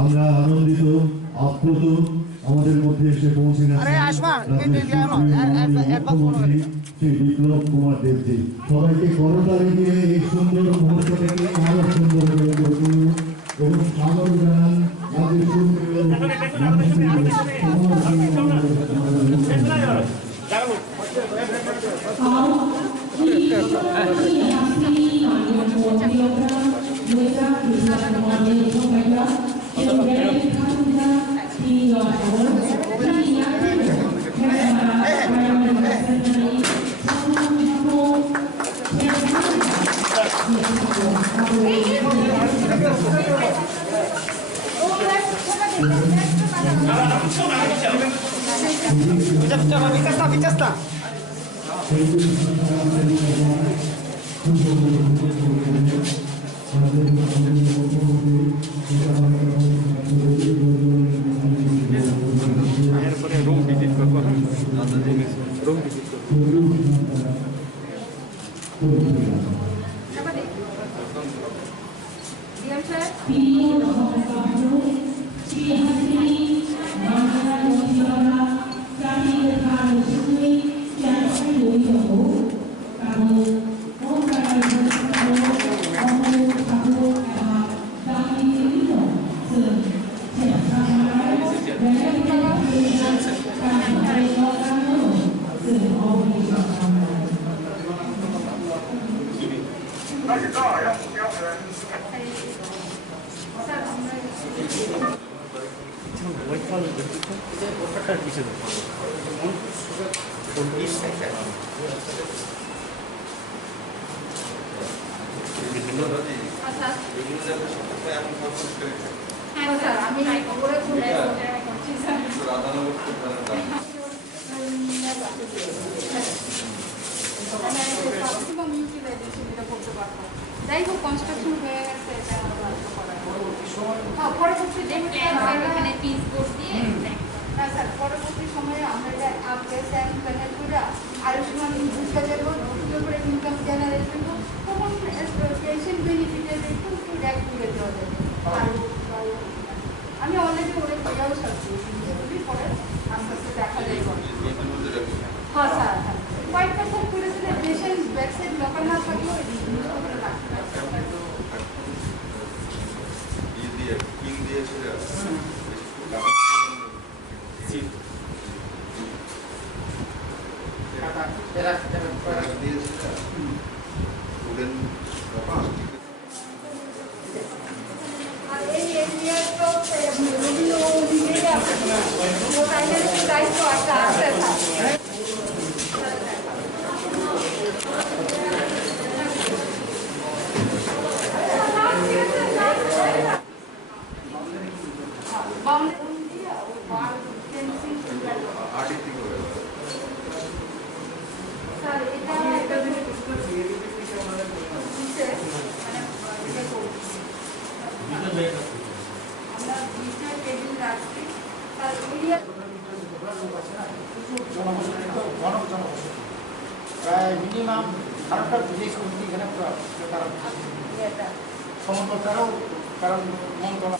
আমরা আনন্দিত আপ্লুত আমাদের মধ্যে এসে পৌঁছে গেছে মুখ্যমন্ত্রী শ্রী বিপ্লব কুমার দেবজি। সবাইকে করতালি দিয়ে এই সুন্দর মুহূর্তটাকে আরো সুন্দর করে তুলুন এবং স্বাগত জানান রাজ্যের সুপ্রিয় Bicara. যাই হোক কনস্ট্রাকশন হয়ে গেছে এটা পরবর্তী এখানে পিস বোর্ড দিয়ে না স্যার পরবর্তী সময়ে আমরা এটা আপডেট স্যান প্যানেল করে আয়ুষ্মান বুঝতে যাবো করে ইনকাম জেনারেট করবো তখন পেনশন বেনিফিটের একটু ড্যাক তুলে দেওয়া যাবে। আমি অলরেডি ওরে দেওয়াও সাথে পরে আস্তে আস্তে দেখা যায়। হ্যাঁ স্যার কয়েকটা ফোন করেছিলেন পেশেন্ট ব্যাকসাইড লোকাল না থাকলেও প্রায় মিনিমাম খারাপটা বুঝেই শুনছি এখানে সমতল তারাও কারণ মন্ত্রণা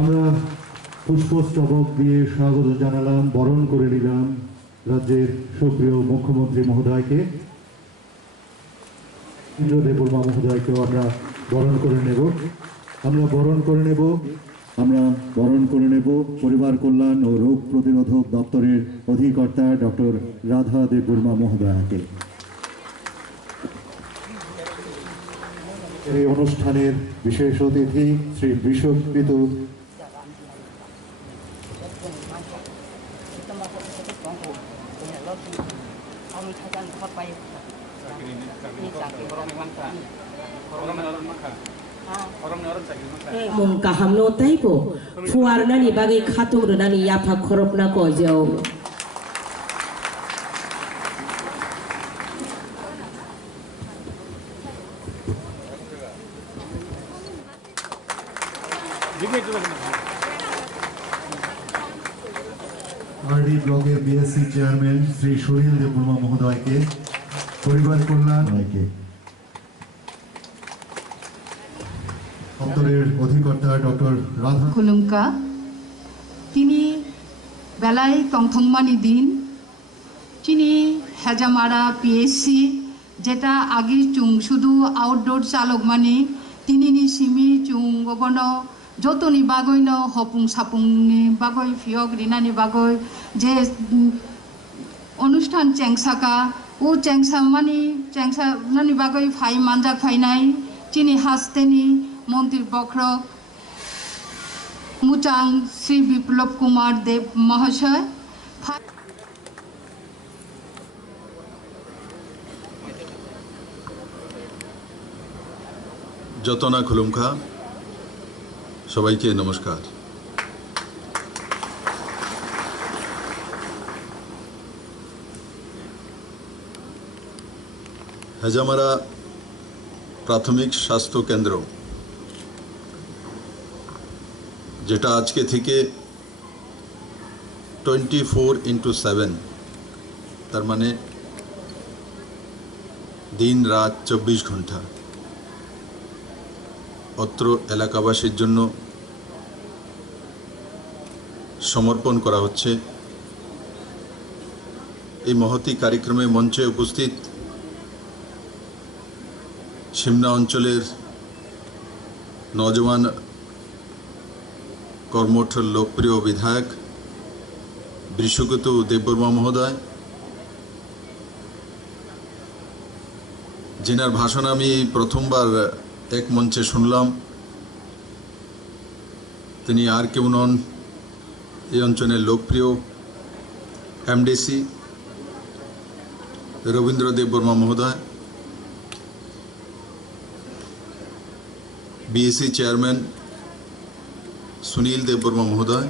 আমরা পুষ্পস্তবক দিয়ে স্বাগত জানালাম, বরণ করে নিলাম রাজ্যের সুপ্রিয় মুখ্যমন্ত্রী মহোদয়কে। দেববর্মা মহোদয়কেও আমরা বরণ করে নেব। আমরা বরণ করে নেব পরিবার কল্যাণ ও রোগ প্রতিরোধক দপ্তরের অধিকর্তা ডক্টর রাধা দেববর্মা মহোদয়াকে। এই অনুষ্ঠানের বিশেষ অতিথি Shri বিশ্বকৃত mong kahamno taipo fuar nani bagi khatung nani yafa khorop na ko jao RD ब्लॉकेर बीएससी चेयरमैन श्री सुनील देवबर्मा महोदय के परिवार कल्याण के দপ্তরের অধিকর্তা ডক্টর রাধা খুলুমকা তিনি বেলায় তংথংমানি দিন তিনি হেজামারা পিএসসি যেটা আগে চুং শুধু আউটডোর চালক মানে তিনি সিমি চুং গগন যতনি বাগৈ ন হপুং সাপুংনি বাগৈ ফিয়ক রিনানি বাগৈ যে অনুষ্ঠান চেংসাকা ও চেংসা নানি বাগৈ ফাই মানজাক ফাইনাই তিনি হাসতেনি মন্ত্রী বক্রক মুচাং শ্রী বিপ্লব কুমার দেব মহাশয় যতনা খুলুমখা সবাইকে নমস্কার। হেজামারা প্রাথমিক স্বাস্থ্য কেন্দ্র যেটা আজকে থেকে 24/7 তার মানে দিন রাত 24 ঘন্টা অত্র এলাকাবাসীর জন্য সমর্পণ করা হচ্ছে। এই মহতি কার্যক্রমে মঞ্চে উপস্থিত সিমনা অঞ্চলের নওজওয়ান কর্মঠ লোকপ্রিয় বিধায়ক বিশ্বকৃত দেববর্মা মহোদয়, যিনার ভাষণ আমি প্রথমবার এক মঞ্চে শুনলাম। তিনি আর কেউ নন, এই অঞ্চলের লোকপ্রিয় এমডিসি রবীন্দ্র দেববর্মা মহোদয়, बीएससी चेयरमैन सुनील देवबर्मा महोदय,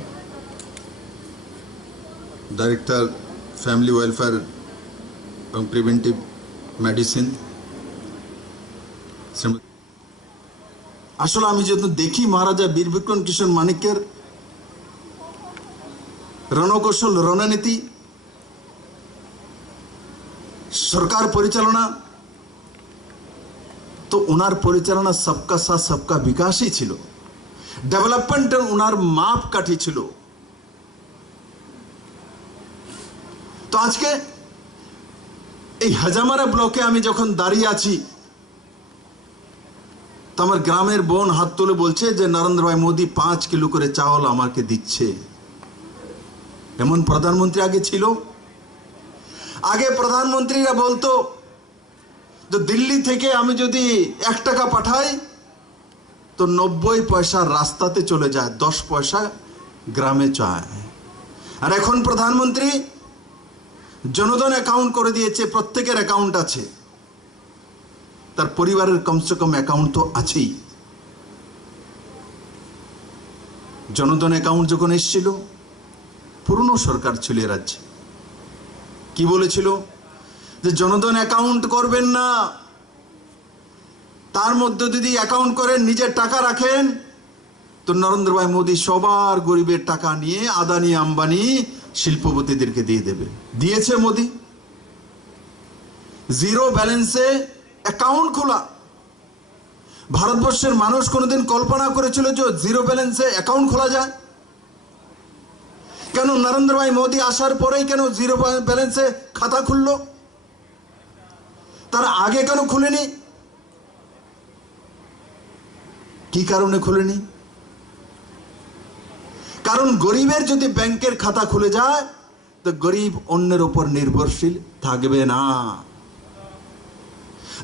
डायरेक्टर फैमिली वेलफेयर एवं प्रिवेंटिव मेडिसिन। আসলে আমি যত দেখি মহারাজা বীর বিক্রম কিশোর মানিক্যের রণকৌশল রণনীতি সরকার পরিচালনা, তো ওনার পরিচালনা সবকা সাথ সবকা বিকাশই ছিল, ডেভেলপমেন্টের ওনার মাপকাঠি ছিল। তো আজকে এই হাজামারা ব্লকে আমি যখন দাঁড়িয়ে আছি, তো আমার গ্রামের বোন হাত তুলে বলছে যে নরেন্দ্র ভাই মোদী 5 কিলো করে চাউল আমাকে দিচ্ছে। এমন প্রধানমন্ত্রী আগে ছিল? আগে প্রধানমন্ত্রীরা বলতো যে দিল্লি থেকে আমি যদি 1 টাকা পাঠাই তো 90 পয়সা রাস্তাতে চলে যায়, 10 পয়সা গ্রামে চায়। আর এখন প্রধানমন্ত্রী জনধন অ্যাকাউন্ট করে দিয়েছে, প্রত্যেকের অ্যাকাউন্ট আছে, তার পরিবারের কমসে কম অ্যাকাউন্ট তো আছেই। জনধন অ্যাকাউন্ট যখন এসেছিল, পুরনো সরকার ছিল রাজ্যে, কি বলেছিল যে জনধন অ্যাকাউন্ট করবেন না, তার মধ্যে যদি অ্যাকাউন্ট করেন নিজের টাকা রাখেন তো নরেন্দ্র ভাই মোদী সবার গরিবের টাকা নিয়ে আদানি আম্বানি শিল্পপতিদেরকে দিয়ে দেবে। দিয়েছে মোদী, জিরো ব্যালেন্সে অ্যাকাউন্ট খোলা। ভারতবর্ষের মানুষ কোনোদিন কল্পনা করেছিল যে জিরো ব্যালেন্সে অ্যাকাউন্ট খোলা যায়? কেন নরেন্দ্র ভাই মোদী আসার পরেই কেন জিরো ব্যালেন্সে খাতা খুললো? তার আগে কেন খুলেনি? কি কারণে খোলেনি? কারণ গরিবের যদি ব্যাংকের খাতা খুলে যায় তো গরিব অন্যের উপর নির্ভরশীল থাকবে না।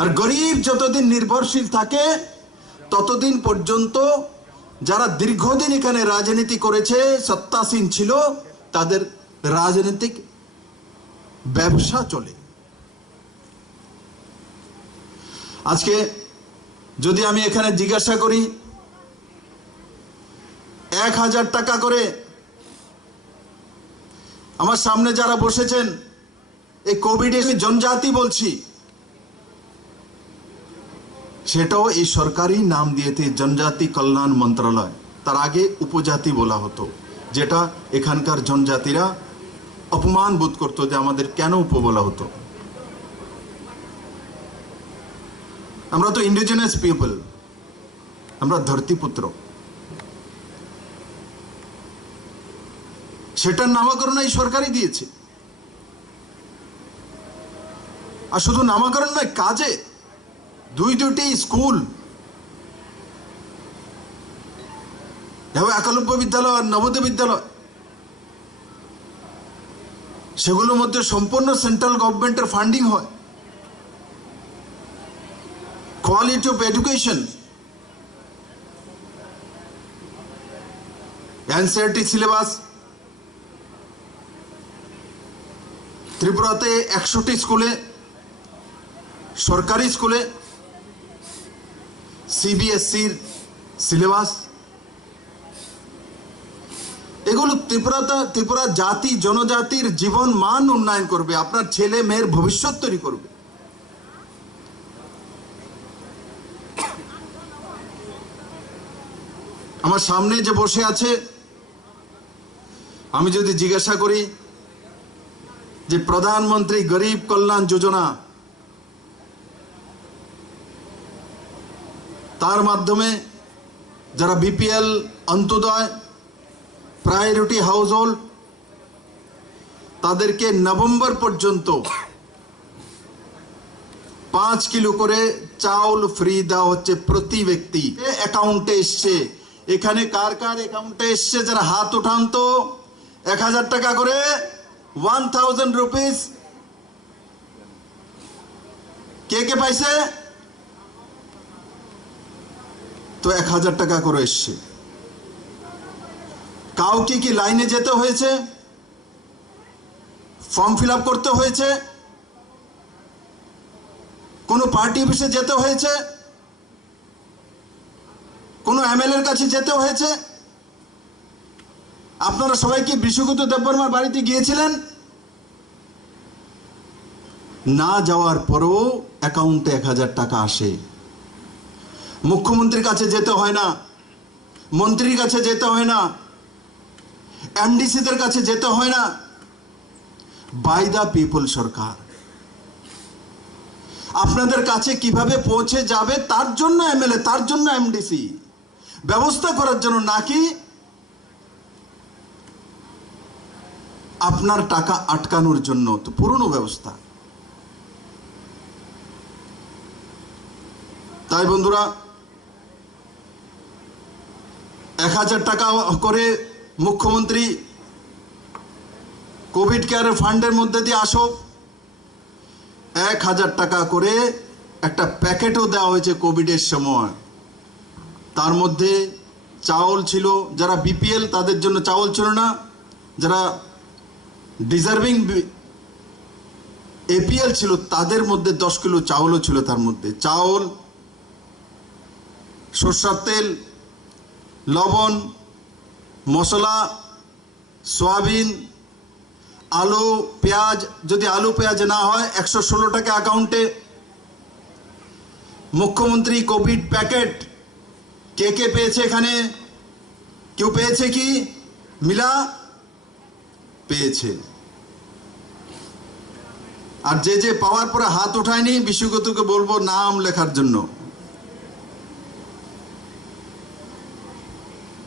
আর গরিব যতদিন নির্ভরশীল থাকে ততদিন পর্যন্ত যারা দীর্ঘদিন এখানে রাজনীতি করেছে, সত্তাসীন ছিল, তাদের রাজনৈতিক ব্যবসা চলে। আজকে যদি আমি এখানে জিজ্ঞাসা করি 1000 টাকা করে, আমার সামনে যারা বসেছেন এই কোভিডে জনজাতি বলছি, সেটাও এই সরকারি নাম দিয়েছে জনজাতি কল্যাণ মন্ত্রণালয়। তার আগে উপজাতি বলা হতো, যেটা এখানকার জনজাতিরা অপমান বোধ করতো যে আমাদের কেন উপ বলা হতো। আমরা তো ইন্ডিজিনাস পিপল, আমরা ধরতিপুত্র। সেটার নামকরণ এই সরকারই দিয়েছে। আর শুধু নামকরণ নয়, কাজে দুইটি স্কুল, একলব্য বিদ্যালয় আর নবোদয় বিদ্যালয়, সেগুলোর মধ্যে সম্পূর্ণ সেন্ট্রাল গভর্নমেন্টের ফান্ডিং হয়। Quality of education, NCERT syllabus, ত্রিপুরাতে 100টি স্কুলে, সরকারি স্কুলে সিবিএসসির সিলেবাস, এগুলো ত্রিপুরা জাতি জনজাতির জীবন মান উন্নয়ন করবে, আপনার ছেলে মেয়ের ভবিষ্যৎ তৈরি করবে। আমার সামনে যে বসে আছে, আমি যদি জিজ্ঞাসা করি যে প্রধানমন্ত্রী গরিব কল্যাণ যোজনা, তার মাধ্যমে যারা BPL, Antyodaya, priority house hold, তাদেরকে নভেম্বর পর্যন্ত 5 কিলো করে চাউল ফ্রি দেওয়া হচ্ছে প্রতি ব্যক্তি। অ্যাকাউন্টে এসছে, এখানে কার কার অ্যাকাউন্টে এসছে যারা হাত উঠান তো। 1000 টাকা করে, 1000 রুপিস কে কে পাইছে? তো 1000 টাকা করে এসছে। কাউকে কি লাইনে যেতে হয়েছে? ফর্ম ফিল আপ করতে হয়েছে? কোনো পার্টি অফিসে যেতে হয়েছে? কোনো এমএলএর কাছে যেতে হয়েছে? আপনারা সবাই কি বিশ্বগুপ্ত দেববর্মার বাড়িতে গিয়েছিলেন? না যাওয়ার পরেও অ্যাকাউন্টে 1000 টাকা আসে। মুখ্যমন্ত্রীর কাছে যেতে হয় না, মন্ত্রীর কাছে যেতে হয় না, এমডিসিদের কাছে যেতে হয় না। বাই দ্য পিপল সরকার আপনাদের কাছে কিভাবে পৌঁছে যাবে তার জন্য এমএলএ, তার জন্য এমডিসি ব্যবস্থা করার জন্য, নাকি আপনার টাকা আটকানোর জন্য। তো পুরনো ব্যবস্থা। তাই বন্ধুরা, 1000 টাকা করে মুখ্যমন্ত্রী কোভিড কেয়ার ফান্ডের মধ্যে দিয়ে আসো, 1000 টাকা করে একটা প্যাকেটও দেওয়া হয়েছে কোভিডের সময়। তার মধ্যে চাউল ছিল, যারা বিপিএল তাদের জন্য চাউল ছিল না, যারা ডিজার্ভিং এপিএল ছিল তাদের মধ্যে 10 কিলো চাউলও ছিল। তার মধ্যে চাউল, সরষের তেল, লবণ, মশলা, সয়াবিন, আলু, পেঁয়াজ। যদি আলু পেঁয়াজ না হয় 116 টাকা অ্যাকাউন্টে। মুখ্যমন্ত্রী কোভিড প্যাকেট কে কে পেয়েছে? এখানে কেউ পেয়েছে কি? মিলা পেয়েছে। আর যে যে পাওয়ার পরে হাত ওঠায়নি, বিশ্বগতকে বলবো নাম লেখার জন্য।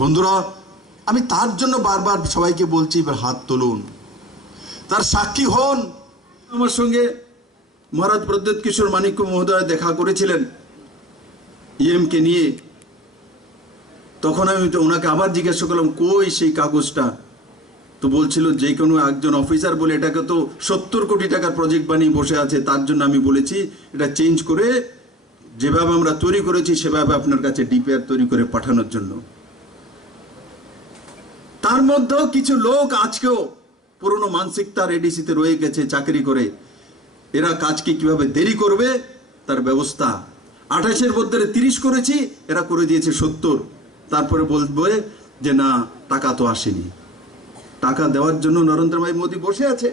বন্ধুরা, আমি তার জন্য বারবার সবাইকে বলছি, এবার হাত তুলুন, তার সাক্ষী হন। আমার সঙ্গে মহারাজ প্রদ্যোৎ কিশোর মানিক্য মহোদয় দেখা করেছিলেন ইএমকে নিয়ে। তখন আমি ওনাকে আবার জিজ্ঞাসা করলাম কই সেই কাগজটা, তো বলছিল যে কোনো একজন অফিসার বলে এটাকে তো 70 কোটি টাকার প্রজেক্ট বানিয়ে বসে আছে, তার জন্য আমি বলেছি এটা চেঞ্জ করে যেভাবে আমরা তৈরি করেছি সেভাবে আপনার কাছে ডিপিআর তৈরি করে পাঠানোর জন্য। তার মধ্যেও কিছু লোক আজকেও পুরনো মানসিকতার এডিসিতে রয়ে গেছে চাকরি করে, এরা কাজকে কিভাবে দেরি করবে তার ব্যবস্থা। 28-এর মধ্যে 30 করেছি, এরা করে দিয়েছে 70, তারপরে বলবে যে না টাকা তো আসেনি। টাকা দেওয়ার জন্য নরেন্দ্র ভাই মোদী বসে আছে।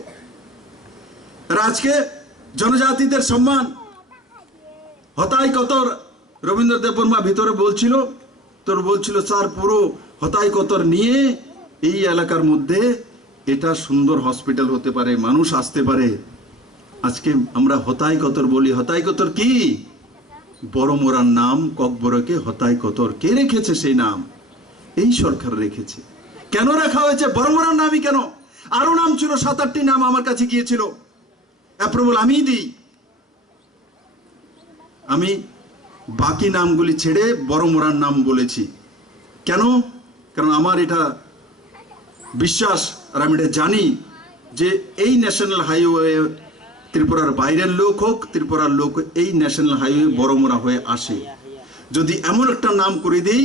আর আজকে জনজাতিদের সম্মান হতাই কতর, রবীন্দ্র দেববর্মা ভিতরে বলছিল স্যার পুরো হতাই কতর নিয়ে এই এলাকার মধ্যে এটা সুন্দর হসপিটাল হতে পারে, মানুষ আসতে পারে। আজকে আমরা হতাই কতর বলি, হতাই কতর কি? বড়মোরার নাম ককবরকে হতাই কতর কে রেখেছে? সেই নাম এই সরকার রেখেছে। কেন রাখা হয়েছে বড়মোরার নামই? কেন? আরো নাম ছিল, 7-8টি নাম আমার কাছে গিয়েছিল, অ্যাপ্রুভাল আমিই দিই। আমি বাকি নামগুলি ছেড়ে বড়মোরার নাম বলেছি। কেন? কারণ আমার এটা বিশ্বাস আর আমি এটা জানি যে এই ন্যাশনাল হাইওয়ে ত্রিপুরার বাইরের লোক হোক, ত্রিপুরার লোক এই ন্যাশনাল হাইওয়ে বড়মোরা হয়ে আসে। যদি এমন একটা নাম করে দিই,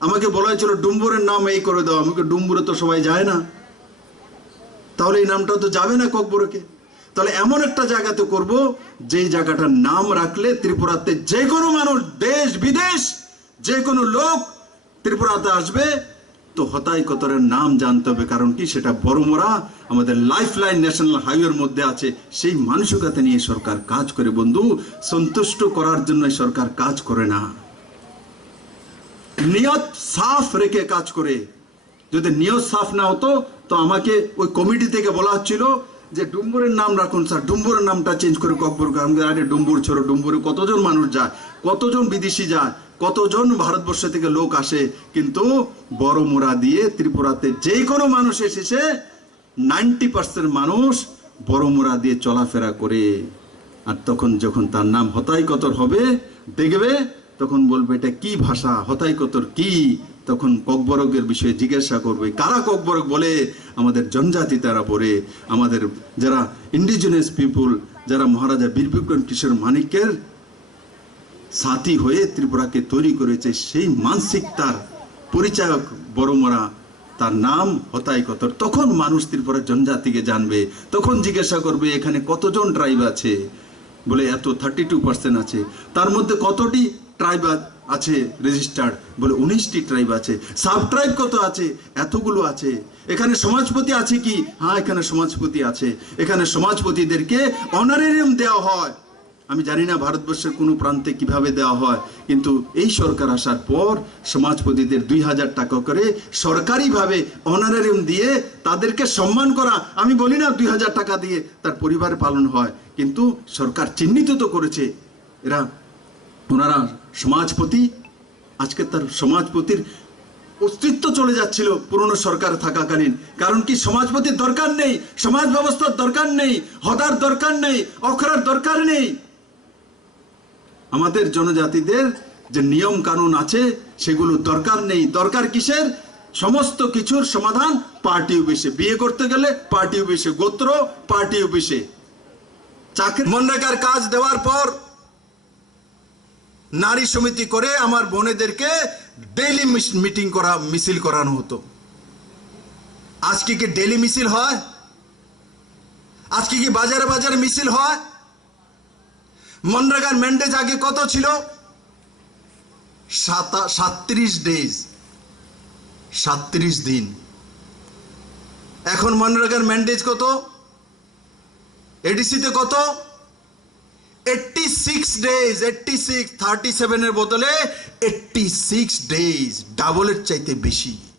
আমাকে বলা হয়েছিল ডুম্বুরের নাম এই করে দাও, আমাকে ডুম্বুরে তো সবাই যায় না, তাহলে এই নামটা তো যাবে না ককবরকে। তাহলে এমন একটা জায়গাতে করব যে জায়গাটার নাম রাখলে ত্রিপুরাতে যে কোনো মানুষ, দেশ বিদেশ যে কোনো লোক ত্রিপুরাতে আসবে তো হতাই কতরের নাম জানতে হবে। কারণ কি? সেটা বড়মোরা আমাদের লাইফ লাইন ন্যাশনাল হাইওয়ের মধ্যে আছে। সেই মানসিকতা নিয়ে সরকার কাজ করে বন্ধু, সন্তুষ্ট করার জন্য সরকার কাজ করে না, নিয়ত সাফ রেখে কাজ করে। যদি নিয়ত সাফ না হতো তো আমাকে ওই কমিটি থেকে বলা হচ্ছিল যে ডুম্বুরের নাম রাখুন স্যার, ডুম্বুরের নামটা চেঞ্জ করে ককবর। আরে ডুম্বুর ছোড়ো, ডুম্বুরে কতজন মানুষ যায়, কতজন বিদেশি যায়, কতজন ভারতবর্ষ থেকে লোক আসে, কিন্তু বড়মোরা দিয়ে ত্রিপুরাতে যে কোনো মানুষ এসেছে 90% মানুষ বড়মোরা দিয়ে চলাফেরা করে। আর তখন যখন তার নাম হতাই কতর হবে দেখবে, তখন বলবে এটা কি ভাষা, হতাই কতর কি? তখন ককবরকের বিষয়ে জিজ্ঞাসা করবে, কারা ককবরক বলে? আমাদের জনজাতি তারা বলে, আমাদের যারা ইন্ডিজিনাস পিপুল, যারা মহারাজা বীর বিক্রম কিশোর মানিক্যের সাথী হয়ে ত্রিপুরাকে তৈরি করেছে, সেই মানসিকতার পরিচায়ক বড়মোরা, তার নাম হতাই কতর। তখন মানুষ ত্রিপুরার জনজাতিকে জানবে, তখন জিজ্ঞাসা করবে এখানে কতজন ট্রাইব আছে, বলে এত 32% আছে। তার মধ্যে কতটি ট্রাইব আছে রেজিস্টার্ড, বলে 19টি ট্রাইব আছে। সাব ট্রাইব কত আছে? এতগুলো আছে। এখানে সমাজপতি আছে কি? হ্যাঁ, এখানে সমাজপতি আছে। এখানে সমাজপতিদেরকে অনারেরিয়াম দেওয়া হয়। আমি জানি না ভারতবর্ষের কোনো প্রান্তে কিভাবে দেওয়া হয়, কিন্তু এই সরকার আসার পর সমাজপতিদের 2000 টাকা করে সরকারিভাবে অনারেরিয়াম দিয়ে তাদেরকে সম্মান করা। আমি বলি না 2000 টাকা দিয়ে তার পরিবার পালন হয়, কিন্তু সরকার চিহ্নিত তো করেছে ওনারা সমাজপতি। আজকে তার সমাজপতির অস্তিত্ব চলে যাচ্ছিল পুরনো সরকার থাকাকালীন। কারণ কি? সমাজপতির দরকার নেই, সমাজ ব্যবস্থার দরকার নেই, হদার দরকার নেই, অখরার দরকার নেই। আমাদের জনজাতিদের যে নিয়ম কানুন আছে সেগুলো দরকার নেই। দরকার কিসের? সমস্ত কিছুর সমাধান পার্টি অফিসে। বিয়ে করতে গেলে পার্টি অফিসে, গোত্র পার্টি অফিসে। চাকরি মনরেগার কাজ দেওয়ার পর নারী সমিতি করে আমার বোনেদেরকে ডেইলি মিটিং করা, মিছিল করানো হতো। আজকে কি ডেইলি মিছিল হয়? আজকে কি বাজারে বাজারে মিছিল হয়? মনরেগার ম্যান্ডেজ আগে কত ছিল? 37 ডেজ, 37 দিন। এখন মনরেগার ম্যান্ডেজ কত? এডিসিতে কত? 86 ডেজ। 86, 37 এর বদলে 86 ডেজ, ডাবলের চাইতে বেশি।